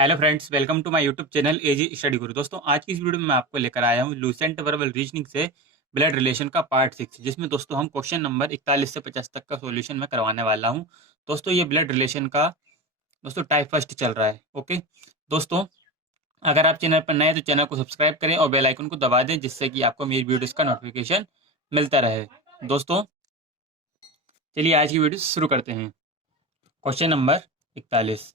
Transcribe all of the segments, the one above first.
Hello friends, welcome to my YouTube channel AG study Guru. दोस्तों, आज की इस वीडियो में मैं आपको लेकर आया हूं लूसेंट वर्बल रीजनिंग से ब्लड रिलेशन का पार्ट 6, जिसमें दोस्तों हम क्वेश्चन नंबर 41 से 50 तक का सॉल्यूशन मैं करवाने वाला हूं। दोस्तों, ये ब्लड रिलेशन का दोस्तों टाइप फर्स्ट चल रहा है। ओके दोस्तों, अगर आप चैनल पर नए हैं तो चैनल को सब्सक्राइब करें और बेल आइकन को दबा दें, जिससे कि आपको मेरी वीडियोस का नोटिफिकेशन मिलता रहे। दोस्तों, चलिए आज की वीडियो शुरू करते हैं। Question number 41।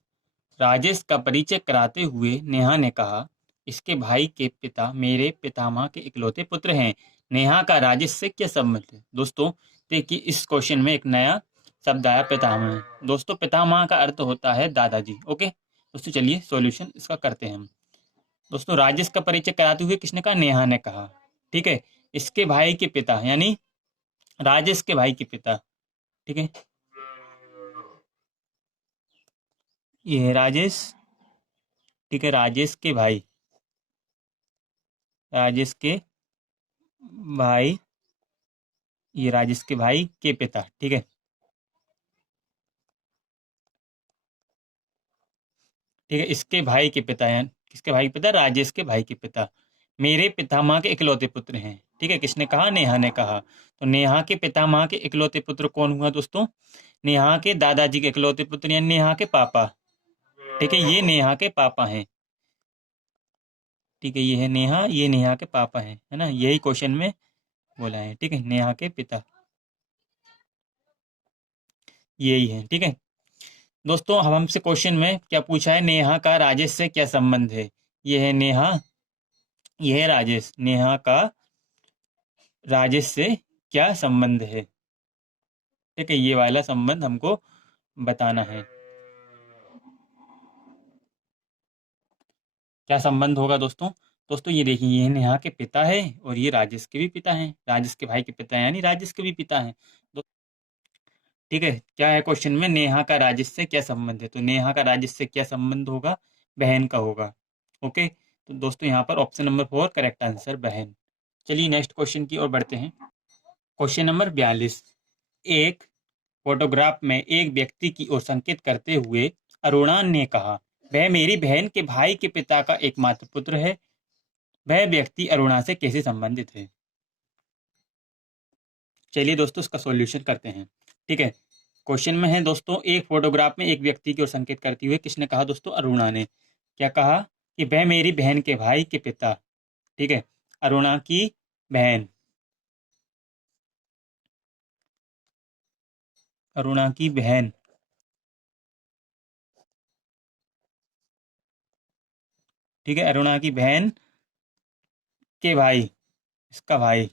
राजेश का परिचय कराते हुए नेहा ने कहा, इसके भाई के पिता मेरे पितामह के इकलौते पुत्र हैं। नेहा का राजेश से क्या संबंध है? दोस्तों, देखिए इस क्वेश्चन में एक नया शब्द आया, पितामह। दोस्तों, पितामह का अर्थ होता है दादाजी। ओके दोस्तों, चलिए सॉल्यूशन इसका करते हैं हम। दोस्तों, राजेश का परिचय कराते हुए किसने कहा? नेहा ने कहा। ठीक है, इसके भाई के पिता यानी राजेश के भाई के पिता। ठीक है, ये है राजेश। ठीक है, राजेश के भाई, राजेश के भाई, ये राजेश के भाई के पिता। ठीक है, ठीक है, इसके भाई के पिता हैं, किसके भाई के पिता? राजेश के भाई के पिता मेरे पितामह के इकलौते पुत्र हैं। ठीक है, किसने कहा? नेहा ने कहा। तो नेहा के पितामह के इकलौते पुत्र कौन हुआ दोस्तों? नेहा के दादाजी के इकलौते पुत्र यानी नेहा के पापा। ठीक है, ये नेहा के पापा हैं। ठीक है, ये है नेहा, ये नेहा के पापा हैं, है ना? यही क्वेश्चन में बोला है। ठीक है, नेहा के पिता यही है। ठीक है दोस्तों, अब हमसे क्वेश्चन में क्या पूछा है? नेहा का राजेश से क्या संबंध है? ये है नेहा, ये है राजेश। नेहा का राजेश से क्या संबंध है? ठीक है, ये वाला संबंध हमको बताना है। क्या संबंध होगा दोस्तों? दोस्तों, ये देखिए, ये नेहा के पिता है और ये राजेश के भी पिता हैं, राजेश के भाई के पिता हैं, यानी राजेश के भी पिता हैं। दो- ठीक है, क्या है क्वेश्चन में? नेहा का राजेश से क्या संबंध है? तो नेहा का राजेश से क्या संबंध होगा? बहन का होगा। ओके, तो दोस्तों यहाँ पर ऑप्शन नंबर 4 करेक्ट आंसर, बहन। चलिए नेक्स्ट क्वेश्चन की ओर बढ़ते हैं। Question number 42। एक फोटोग्राफ में एक व्यक्ति की ओर संकेत करते हुए अरुणा ने कहा, वह मेरी बहन के भाई के पिता का एकमात्र पुत्र है। वह व्यक्ति अरुणा से कैसे संबंधित है? चलिए दोस्तों, इसका सॉल्यूशन करते हैं। ठीक है, क्वेश्चन में है दोस्तों, एक फोटोग्राफ में एक व्यक्ति की ओर संकेत करते हुए किसने कहा दोस्तों? अरुणा ने। क्या कहा? कि वह मेरी बहन के भाई के पिता। ठीक है, अरुणा की बहन, अरुणा की बहन। ठीक है, अरुणा की बहन के भाई, इसका भाई,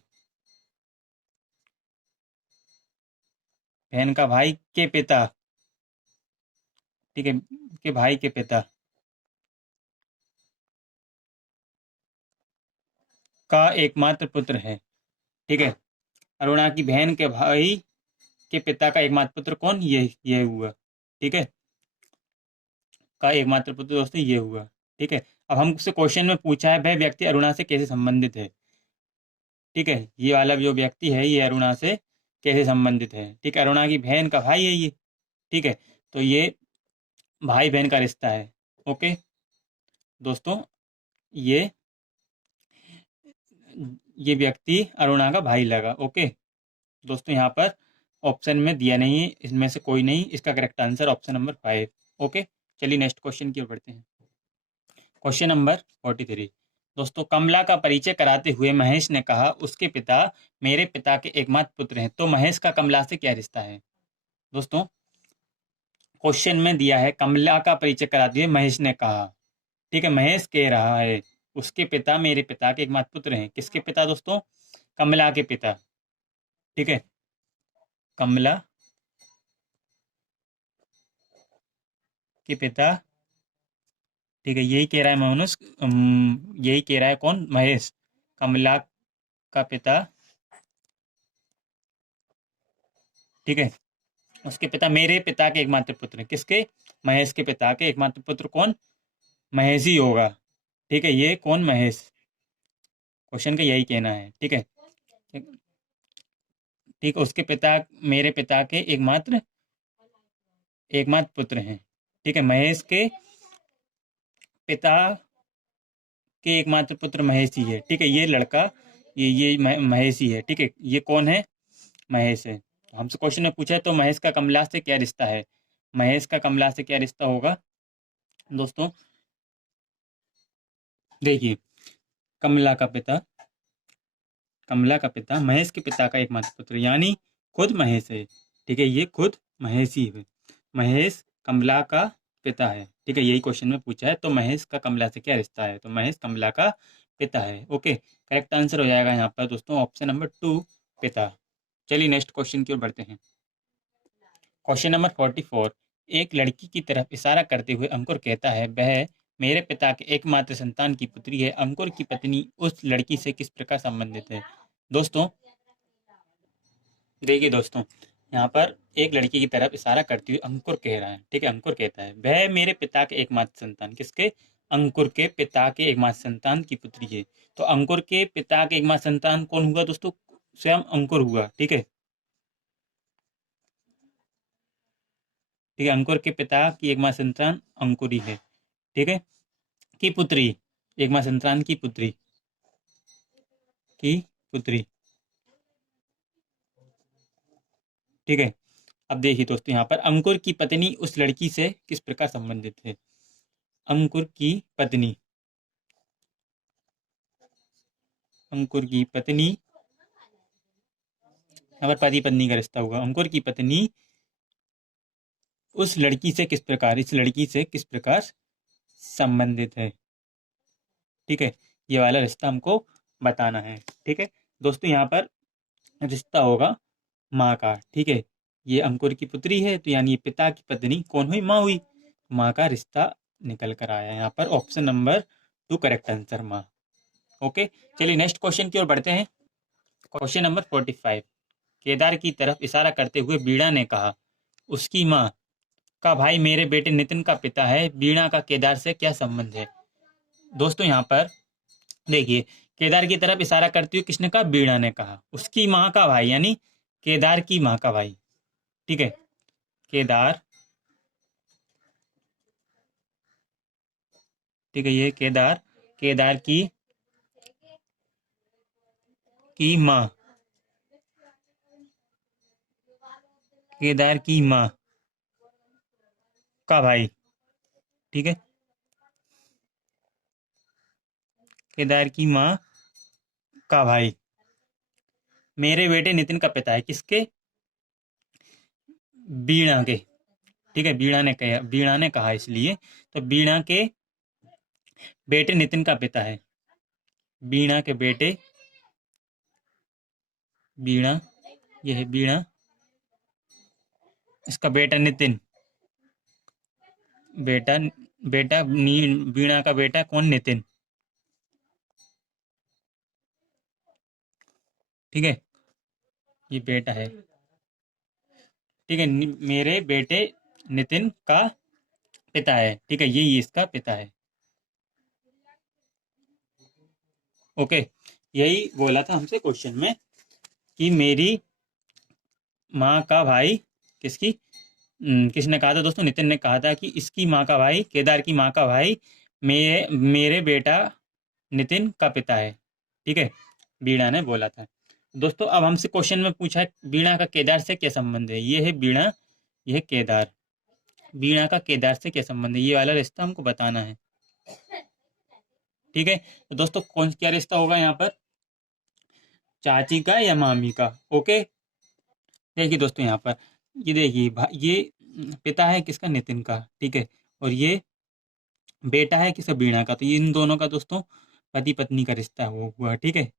बहन का भाई के पिता। ठीक है, के भाई के पिता का एकमात्र पुत्र है। ठीक है, अरुणा की बहन के भाई के पिता का एकमात्र पुत्र कौन? ये हुआ। ठीक है, का एकमात्र पुत्र दोस्तों ये हुआ। ठीक है, अब हमसे क्वेश्चन में पूछा है वह व्यक्ति अरुणा से कैसे संबंधित है। ठीक है, ये वाला जो व्यक्ति है ये अरुणा से कैसे संबंधित है? ठीक है, अरुणा की बहन का भाई है ये। ठीक है, तो ये भाई बहन का रिश्ता है। ओके दोस्तों, ये ये व्यक्ति अरुणा का भाई लगा। ओके दोस्तों, यहाँ पर ऑप्शन में दिया नहीं है, इसमें से कोई नहीं, इसका correct answer option number 5। Okay, चलिए नेक्स्ट क्वेश्चन की ओर बढ़ते हैं। Question number 43। दोस्तों, कमला का परिचय कराते हुए महेश ने कहा, उसके पिता मेरे पिता के एकमात्र पुत्र हैं। तो महेश का कमला से क्या रिश्ता है? दोस्तों, क्वेश्चन में दिया है कमला का परिचय कराते हुए महेश ने कहा। ठीक है, महेश कह रहा है उसके पिता मेरे पिता के एकमात्र पुत्र हैं। किसके पिता दोस्तों? कमला के पिता। ठीक है, कमला के पिता। ठीक है, यही कह रहा है मनुष, यही कह रहा है कौन? महेश। कमला का पिता। ठीक है, उसके पिता मेरे पिता के एकमात्र पुत्र हैं। किसके? महेश के पिता के एकमात्र पुत्र कौन? महेश ही होगा। ठीक है, ये कौन? महेश। क्वेश्चन का यही कहना है। ठीक है, ठीक, ठीक, उसके पिता मेरे पिता के एकमात्र एकमात्र पुत्र हैं। ठीक है, महेश के पिता के एकमात्र पुत्र महेश ही है, ठीक है। ये लड़का, ये महेश ही है, ठीक है। ये कौन है? महेश है। हमसे क्वेश्चन में पूछा है तो महेश का कमला से क्या रिश्ता है? महेश का कमला से क्या रिश्ता होगा दोस्तों? देखिए, कमला का पिता महेश के पिता का एकमात्र पुत्र, यानी खुद महेश है, ठीक है। ये खुद महेश ही है। महेश कमला का पिता है, ठीक है। यही क्वेश्चन में पूछा है, तो महेश का कमला से क्या रिश्ता है? तो महेश कमला का पिता है। ओके, करेक्ट आंसर हो जाएगा यहाँ पर दोस्तों ऑप्शन नंबर 2, पिता। चलिए नेक्स्ट क्वेश्चन की ओर बढ़ते हैं। Question number 44। एक लड़की की तरफ इशारा करते हुए अंकुर कहता है, वह मेरे पिता के एकमात्र संतान की पुत्री है। अंकुर की पत्नी उस लड़की से किस प्रकार संबंधित है? दोस्तों देखिए दोस्तों, यहाँ पर एक लड़की की तरफ इशारा करते हुए अंकुर कह रहा है, ठीक है। अंकुर कहता है, वह मेरे पिता के एकमात्र संतान, किसके? अंकुर के पिता के एकमात्र संतान की पुत्री है। तो अंकुर के पिता के एकमात्र संतान कौन हुआ दोस्तों? स्वयं अंकुर हुआ, ठीक है। ठीक है, अंकुर के पिता की एकमात्र संतान अंकुरी है, ठीक है। की पुत्री, एकमात्र संतान की पुत्री, ठीक है। अब देखिए दोस्तों, यहाँ पर अंकुर की पत्नी उस लड़की से किस प्रकार संबंधित है? अंकुर की पत्नी, अंकुर की पत्नी, यहाँ पर पति पत्नी का रिश्ता होगा। अंकुर की पत्नी उस लड़की से किस प्रकार, इस लड़की से किस प्रकार संबंधित है, ठीक है। ये वाला रिश्ता हमको बताना है, ठीक है दोस्तों। यहाँ पर रिश्ता होगा माँ का, ठीक है। ये अंकुर की पुत्री है, तो यानी पिता की पत्नी कौन हुई? माँ हुई। माँ का रिश्ता निकल कर आया यहाँ पर ऑप्शन नंबर 2 करेक्ट आंसर, माँ। ओके, चलिए नेक्स्ट क्वेश्चन की ओर बढ़ते हैं। Question number 45। केदार की तरफ इशारा करते हुए वीणा ने कहा, उसकी माँ का भाई मेरे बेटे नितिन का पिता है। वीणा का केदार से क्या संबंध है? दोस्तों यहाँ पर देखिए, केदार की तरफ इशारा करते हुए किसने कहा? वीणा ने कहा। उसकी माँ का भाई यानी केदार की माँ का भाई, ठीक है। केदार, ठीक है। ये केदार, केदार की माँ, केदार की माँ का भाई, ठीक है। केदार की माँ का भाई मेरे बेटे नितिन का पिता है, किसके? वीणा के, ठीक है। वीणा ने कहा इसलिए, तो वीणा के बेटे नितिन का पिता है। वीणा के बेटे, वीणा, यह है वीणा, इसका बेटा नितिन, बेटा, वीणा का बेटा कौन? नितिन, ठीक है। ये बेटा है, ठीक है। मेरे बेटे नितिन का पिता है, ठीक है। यही इसका पिता है, ओके। यही बोला था हमसे क्वेश्चन में कि मेरी माँ का भाई, किसकी? किसने कहा था दोस्तों? नितिन ने कहा था कि इसकी माँ का भाई, केदार की माँ का भाई मेरे बेटा नितिन का पिता है, ठीक है। वीणा ने बोला था दोस्तों। अब हमसे क्वेश्चन में पूछा है वीणा का केदार से क्या संबंध है? ये है वीणा, ये है केदार। वीणा का केदार से क्या संबंध है? ये वाला रिश्ता हमको बताना है, ठीक है। तो दोस्तों कौन क्या रिश्ता होगा यहाँ पर? चाची का या मामी का? ओके, देखिए दोस्तों यहाँ पर, ये देखिए ये पिता है किसका? नितिन का, ठीक है। और ये बेटा है किसका? वीणा का। तो ये इन दोनों का दोस्तों पति पत्नी का रिश्ता हुआ, ठीक है।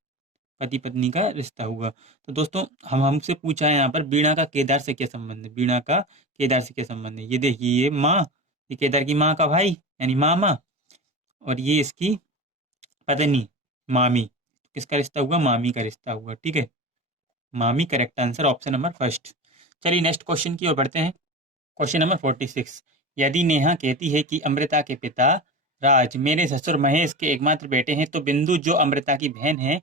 पति पत्नी का रिश्ता हुआ। तो दोस्तों हमसे पूछा है यहाँ पर वीणा का केदार से क्या संबंध है? वीणा का केदार से क्या संबंध है? ये देखिए, ये माँ, ये केदार की माँ का भाई यानी मामा, और ये इसकी पत्नी मामी। किसका रिश्ता हुआ? मामी का रिश्ता हुआ, ठीक है। मामी correct answer option number first. चलिए नेक्स्ट क्वेश्चन की ओर बढ़ते हैं। Question number 46। यदि नेहा कहती है कि अमृता के पिता राज मेरे ससुर महेश के एकमात्र बेटे हैं, तो बिंदु जो अमृता की बहन है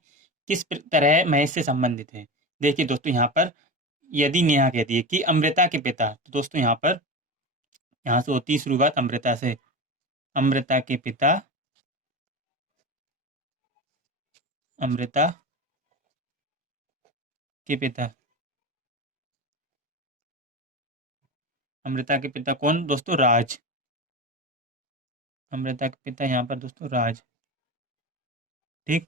किस तरह महेश से संबंधित है? देखिए दोस्तों, यहाँ पर यदि नेहा कहती है कि अमृता के पिता, तो दोस्तों यहाँ पर, यहाँ से होती है शुरुआत अमृता से। अमृता के पिता अमृता के पिता। अमृता के पिता कौन दोस्तों? राज। अमृता के पिता यहाँ पर दोस्तों राज। ठीक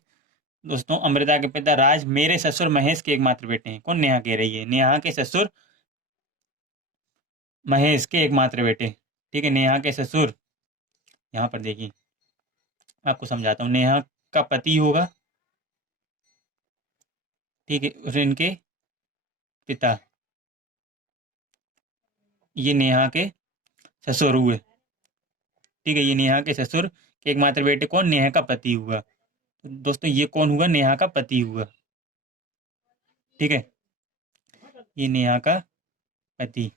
दोस्तों, अमृता के पिता राज मेरे ससुर महेश के एकमात्र बेटे हैं। कौन? नेहा कह रही है, नेहा के ससुर महेश के एकमात्र बेटे। ठीक है, नेहा के ससुर, यहाँ पर देखिए आपको समझाता हूँ, नेहा का पति होगा, ठीक है, और इनके पिता, ये नेहा के ससुर हुए। ठीक है, ये नेहा के ससुर के एकमात्र बेटे कौन? नेहा का पति हुआ। तो दोस्तों ये कौन हुआ? नेहा का पति हुआ। ठीक है, ये नेहा का पति।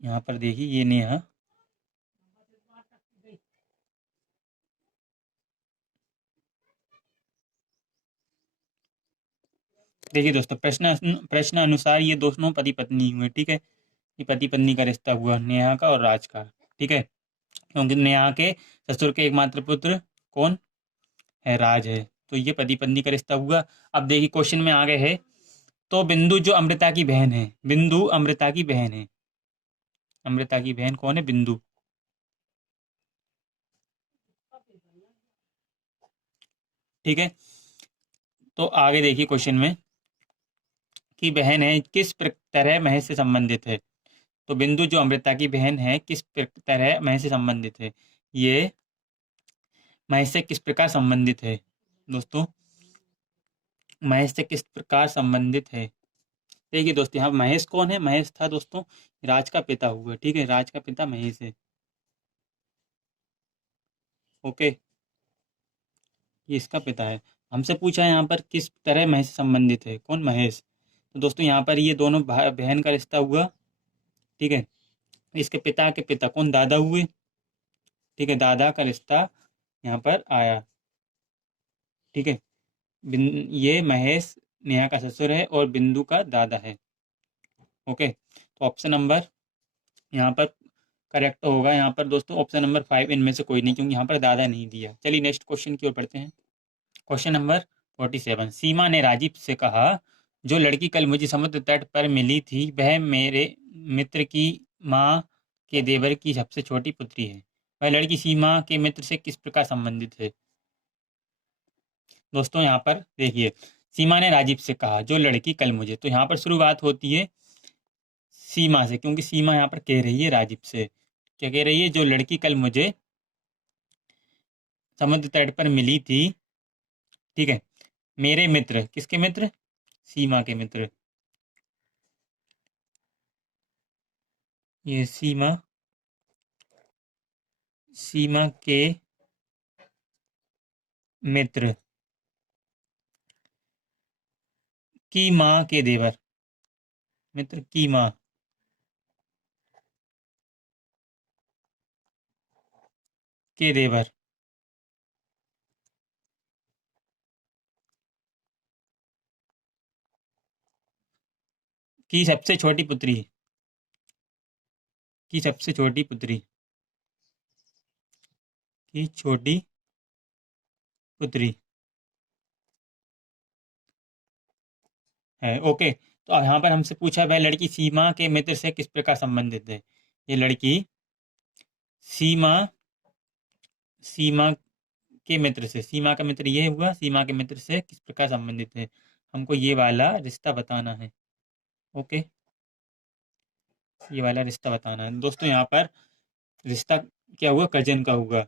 यहाँ पर देखिए ये नेहा, देखिए दोस्तों प्रश्न प्रश्न अनुसार ये दोनों पति पत्नी हुए। ठीक है, ये पति पत्नी का रिश्ता हुआ नेहा का और राज का। ठीक है, क्योंकि नेहा के ससुर के एकमात्र पुत्र कौन है? राज है, तो ये पति पत्नी का रिश्ता हुआ। अब देखिए क्वेश्चन में आ गए है, तो बिंदु जो अमृता की बहन है, बिंदु अमृता की बहन है, अमृता की बहन कौन है? बिंदु। ठीक है, तो आगे देखिए क्वेश्चन में कि बहन है किस तरह महेश से संबंधित है। तो बिंदु जो अमृता की बहन है किस तरह महेश से संबंधित है? ये महेश से किस प्रकार संबंधित है दोस्तों? महेश से किस प्रकार संबंधित है? देखिए दोस्तों यहाँ महेश कौन है? महेश था दोस्तों राज का पिता हुआ। ठीक है, राज का पिता महेश है। ओके, ये इसका पिता है। हमसे पूछा है यहाँ पर किस तरह महेश से संबंधित है। कौन? महेश। तो दोस्तों यहाँ पर ये दोनों बहन का रिश्ता हुआ। ठीक है, इसके पिता के पिता कौन? दादा हुए। ठीक है, दादा का रिश्ता यहाँ पर आया। ठीक है, ये महेश नेहा का ससुर है और बिंदु का दादा है। ओके, तो ऑप्शन नंबर यहाँ पर करेक्ट होगा। यहाँ पर दोस्तों ऑप्शन नंबर 5 इनमें से कोई नहीं, क्योंकि यहाँ पर दादा नहीं दिया। चलिए नेक्स्ट क्वेश्चन की ओर पढ़ते हैं। Question number 47। सीमा ने राजीव से कहा, जो लड़की कल मुझे समुद्र तट पर मिली थी वह मेरे मित्र की माँ के देवर की सबसे छोटी पुत्री है। वह लड़की सीमा के मित्र से किस प्रकार संबंधित है? दोस्तों यहाँ पर देखिए, सीमा ने राजीव से कहा जो लड़की कल मुझे, तो यहाँ पर शुरुआत होती है सीमा से, क्योंकि सीमा यहाँ पर कह रही है राजीव से। क्या कह रही है? जो लड़की कल मुझे समुद्र तट पर मिली थी। ठीक है, मेरे मित्र, किसके मित्र? सीमा के मित्र। ये सीमा, सीमा के मित्र की माँ के देवर, मित्र की माँ के देवर की सबसे छोटी पुत्री, की सबसे छोटी पुत्री, की छोटी पुत्री है। ओके, तो अब यहाँ पर हमसे पूछा वह लड़की सीमा के मित्र से किस प्रकार संबंधित है। ये लड़की सीमा, सीमा के मित्र से, सीमा का मित्र ये हुआ, सीमा के मित्र से किस प्रकार संबंधित है, हमको ये वाला रिश्ता बताना है। ओके, ये वाला रिश्ता बताना है दोस्तों। यहाँ पर रिश्ता क्या हुआ? कजन का हुआ।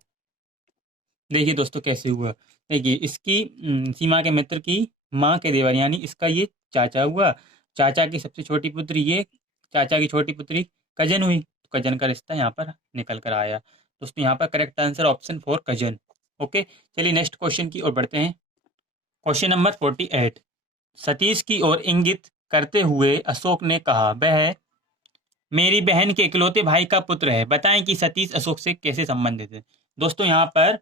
देखिए दोस्तों कैसे हुआ। देखिए इसकी सीमा के मित्र की माँ के देवर, यानी इसका ये चाचा हुआ। चाचा की सबसे छोटी पुत्री ये चाचा की छोटी पुत्री कजन हुई, तो कजन का रिश्ता यहाँ पर निकल कर आया। दोस्तों यहाँ पर correct answer option 4 cousin. Okay, चलिए नेक्स्ट क्वेश्चन की ओर बढ़ते हैं। Question number 48। सतीश की ओर इंगित करते हुए अशोक ने कहा, वह मेरी बहन के इकलौते भाई का पुत्र है, बताएं कि सतीश अशोक से कैसे संबंधित है। दोस्तों यहाँ पर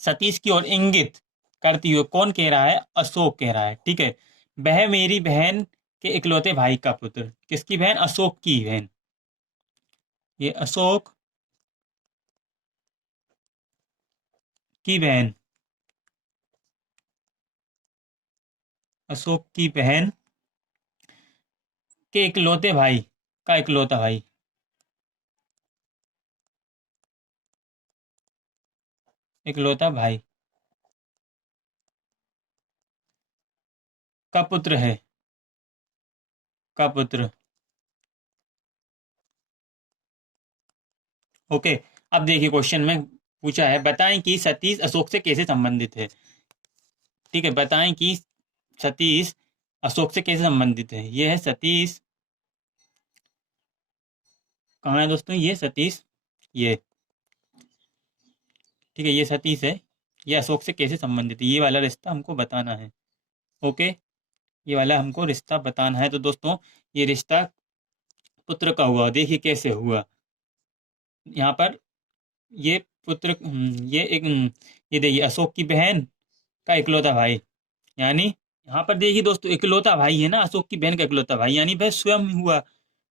सतीश की ओर इंगित करती हुए कौन कह रहा है? अशोक कह रहा है। ठीक है, वह मेरी बहन के इकलौते भाई का पुत्र, किसकी बहन? अशोक की बहन। ये अशोक की बहन, अशोक की बहन के इकलौते भाई का इकलौता भाई, इकलौता भाई का पुत्र है, का पुत्र। ओके। अब देखिए क्वेश्चन में पूछा है, बताएं कि सतीश अशोक से कैसे संबंधित है। ठीक है, बताएं कि सतीश अशोक से कैसे संबंधित है। ये है सतीश, कहाँ है दोस्तों ये सतीश, ये, ठीक है, ये सतीश है। ये अशोक से कैसे संबंधित है, ये वाला रिश्ता हमको बताना है। ओके, ये वाला हमको रिश्ता बताना है। तो दोस्तों ये रिश्ता पुत्र का हुआ, देखिए कैसे हुआ। यहाँ पर ये पुत्र, ये एक, ये देखिए अशोक की बहन का इकलौता भाई, यानी यहाँ पर देखिए दोस्तों इकलौता भाई है ना, अशोक की बहन का इकलौता भाई, यानी वह स्वयं हुआ।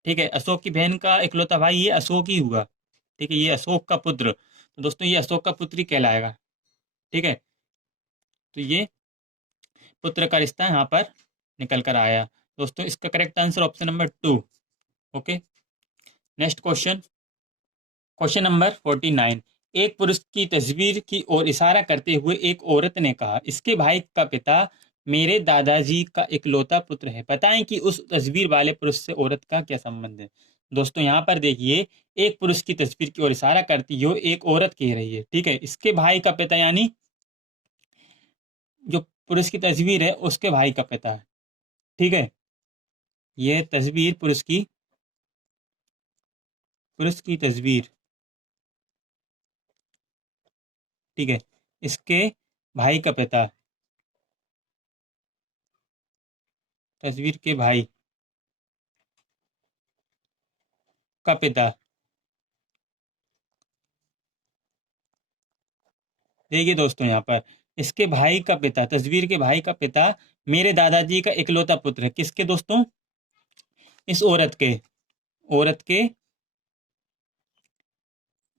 ठीक है, अशोक की बहन का इकलौता भाई ये अशोक ही हुआ। ठीक है, ये अशोक का पुत्र, तो दोस्तों ये अशोक का पुत्र ही कहलाएगा। ठीक है, तो ये पुत्र का रिश्ता यहाँ पर निकल कर आया। दोस्तों इसका correct answer option number 2। Okay, next question, question number 49। एक पुरुष की तस्वीर की ओर इशारा करते हुए एक औरत ने कहा, इसके भाई का पिता मेरे दादाजी का इकलौता पुत्र है, बताएं कि उस तस्वीर वाले पुरुष से औरत का क्या संबंध है। दोस्तों यहाँ पर देखिए, एक पुरुष की तस्वीर की ओर इशारा करती हुए एक औरत कह रही है, ठीक है, इसके भाई का पिता, यानी जो पुरुष की तस्वीर है उसके भाई का पिता है। ठीक है, यह तस्वीर पुरुष की तस्वीर, ठीक है, इसके भाई का पिता, तस्वीर के भाई का पिता। देखिए दोस्तों यहाँ पर इसके भाई का पिता, तस्वीर के भाई का पिता मेरे दादाजी का इकलौता पुत्र है, किसके दोस्तों, इस औरत के, औरत के,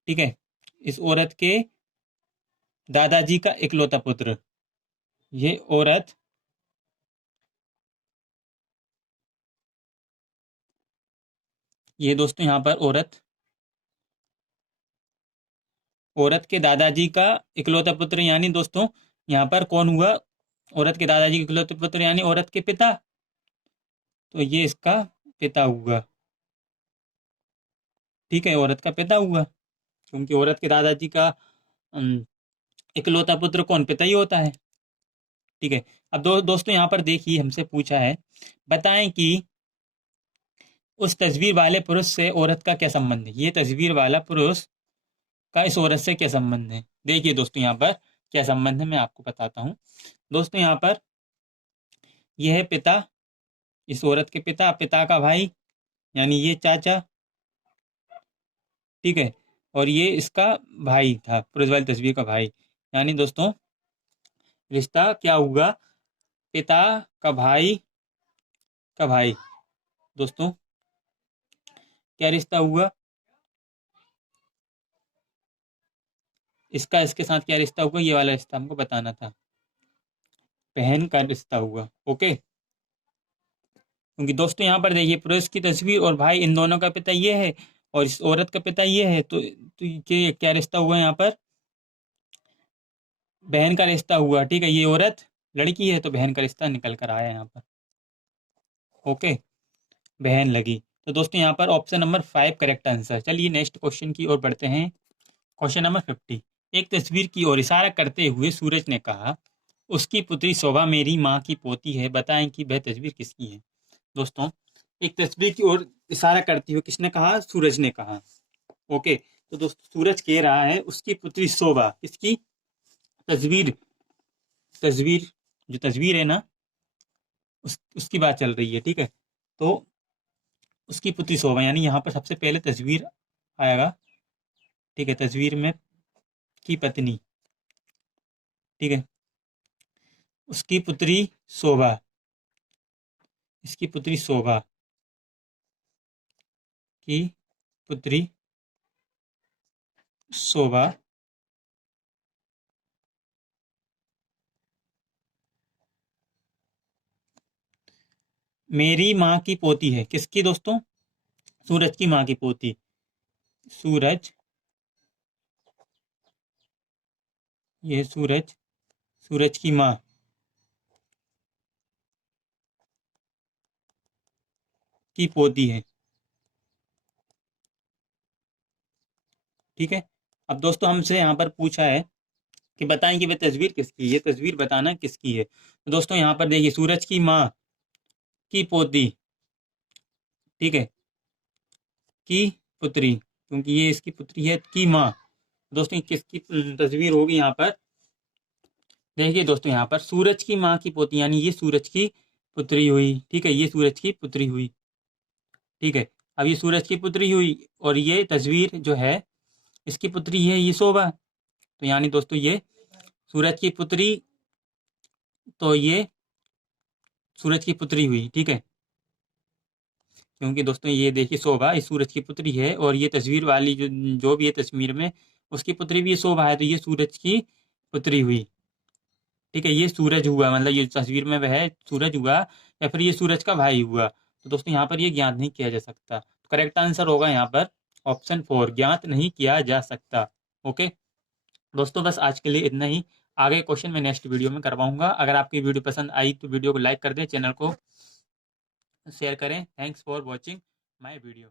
ठीक है, इस औरत के दादाजी का इकलौता पुत्र। ये औरत, ये दोस्तों यहाँ पर औरत, औरत के दादाजी का इकलौता पुत्र, यानी दोस्तों यहाँ पर कौन हुआ, औरत के दादाजी के इकलौते पुत्र यानी औरत के पिता, तो ये इसका पिता हुआ। ठीक है, औरत का पिता हुआ, क्योंकि औरत के दादाजी का अम, इकलौता पुत्र कौन, पिता ही होता है। ठीक है, अब दोस्तों यहाँ पर देखिए हमसे पूछा है, बताएं कि उस तस्वीर वाले पुरुष से औरत का क्या संबंध है। ये तस्वीर वाला पुरुष का इस औरत से क्या संबंध है। देखिए दोस्तों यहाँ पर क्या संबंध है मैं आपको बताता हूँ। दोस्तों यहाँ पर यह है पिता, इस औरत के पिता, पिता का भाई, यानी ये चाचा। ठीक है, और ये इसका भाई था, पुरुष वाली तस्वीर का भाई, यानी दोस्तों रिश्ता क्या हुआ, पिता का भाई का भाई। दोस्तों क्या रिश्ता हुआ, इसका इसके साथ क्या रिश्ता हुआ, ये वाला रिश्ता हमको बताना था, बहन का रिश्ता हुआ। ओके, क्योंकि दोस्तों यहाँ पर देखिए पुरुष की तस्वीर और भाई, इन दोनों का पिता ये है और इस औरत का पिता ये है, तो ये क्या रिश्ता हुआ यहाँ पर, बहन का रिश्ता हुआ। ठीक है, ये औरत लड़की है तो बहन का रिश्ता निकल कर आया यहाँ पर। ओके, बहन लगी। तो दोस्तों यहाँ पर ऑप्शन नंबर 5 करेक्ट आंसर। चलिए नेक्स्ट क्वेश्चन की ओर बढ़ते हैं। Question number 50। एक तस्वीर की ओर इशारा करते हुए सूरज ने कहा, उसकी पुत्री शोभा मेरी माँ की पोती है, बताएं कि वह तस्वीर किसकी है। दोस्तों एक तस्वीर की ओर इशारा करते हुए किसने कहा, सूरज ने कहा। ओके, तो दोस्तों सूरज कह रहा है उसकी पुत्री शोभा, किसकी, तस्वीर, तस्वीर, जो तस्वीर है ना उसकी बात चल रही है। ठीक है, तो उसकी पुत्री शोभा, यानी यहाँ पर सबसे पहले तस्वीर आएगा। ठीक है, तस्वीर में की पत्नी, ठीक है, उसकी पुत्री शोभा, इसकी पुत्री शोभा की पुत्री शोभा मेरी माँ की पोती है। किसकी दोस्तों? सूरज की माँ की पोती। सूरज, ये सूरज, सूरज की माँ की पोती है। ठीक है। अब दोस्तों हमसे यहाँ पर पूछा है कि बताएं कि वह तस्वीर किसकी है। ये तस्वीर बताना किसकी है। तो दोस्तों यहाँ पर देखिए, सूरज की माँ की पोती, ठीक है, की पुत्री, क्योंकि ये इसकी पुत्री है, की माँ। दोस्तों ये किसकी तस्वीर होगी यहाँ पर? देखिए दोस्तों, यहाँ पर सूरज की माँ की पोती, यानी ये सूरज की पुत्री हुई। ठीक है, ये सूरज की पुत्री हुई। ठीक है। अब ये सूरज की पुत्री हुई और ये तस्वीर जो है इसकी पुत्री है, ये शोभा। तो यानी दोस्तों ये सूरज की पुत्री, तो ये सूरज की पुत्री हुई। ठीक है, क्योंकि दोस्तों ये देखिए शोभा इस सूरज की पुत्री है और ये तस्वीर वाली जो जो भी है तस्वीर में, उसकी पुत्री भी ये शोभा है, तो ये सूरज की पुत्री हुई। ठीक है, ये सूरज हुआ, मतलब ये तस्वीर में वह सूरज हुआ या फिर ये सूरज का भाई हुआ। तो दोस्तों यहाँ पर ये ज्ञात नहीं किया जा सकता। तो करेक्ट आंसर होगा यहाँ पर ऑप्शन 4, ज्ञात नहीं किया जा सकता। ओके दोस्तों, बस आज के लिए इतना ही। आगे क्वेश्चन मैं नेक्स्ट वीडियो में करवाऊंगा। अगर आपकी वीडियो पसंद आई तो वीडियो को लाइक कर दें, चैनल को शेयर करें। Thanks for watching my video.